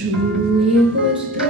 чує хоч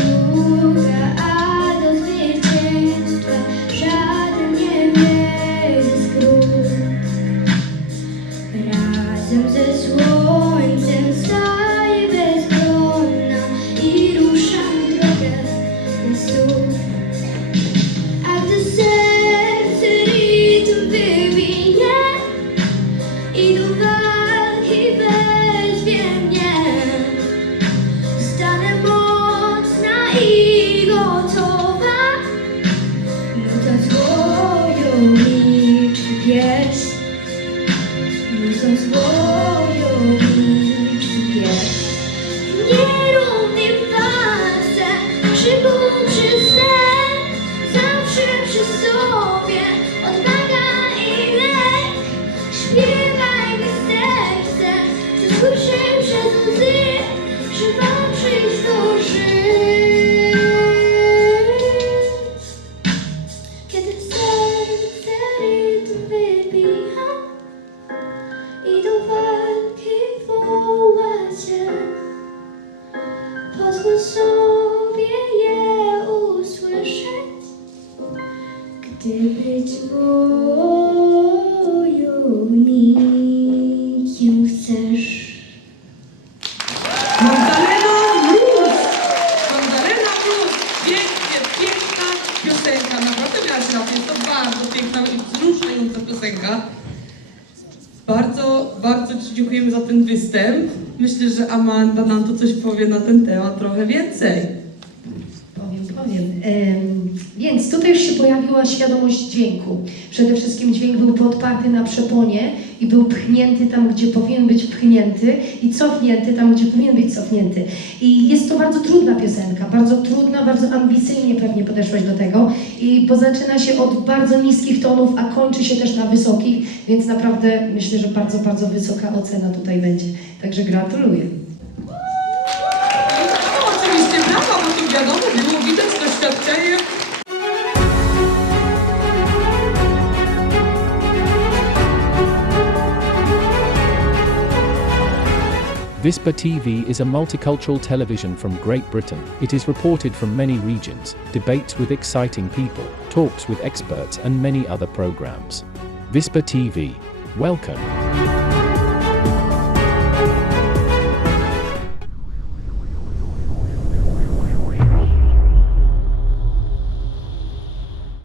Since long. I do walki woła cię Pozwól sobie je usłyszeć Gdy być wojownikiem chcesz Magdalena Blues! Magdalena Blues! Pięknie, piękna piosenka. Naprawdę rację. Jest to bardzo piękna i wzruszająca piosenka. Bardzo, Ci dziękujemy za ten występ. Myślę, że Amanda nam tu coś powie na ten temat trochę więcej. Więc tutaj już się pojawiła świadomość dźwięku. Przede wszystkim dźwięk był podparty na przeponie i był pchnięty tam, gdzie powinien być pchnięty i cofnięty tam, gdzie powinien być cofnięty. I jest to bardzo trudna piosenka, bardzo trudna, bardzo ambicyjnie pewnie podeszłaś do tego, i bo zaczyna się od bardzo niskich tonów, a kończy się też na wysokich, więc naprawdę myślę, że bardzo, bardzo wysoka ocena tutaj będzie. Także gratuluję. Vispa TV is a multicultural television from Great Britain. It is reported from many regions, debates with exciting people, talks with experts, and many other programs. Vispa TV. Welcome.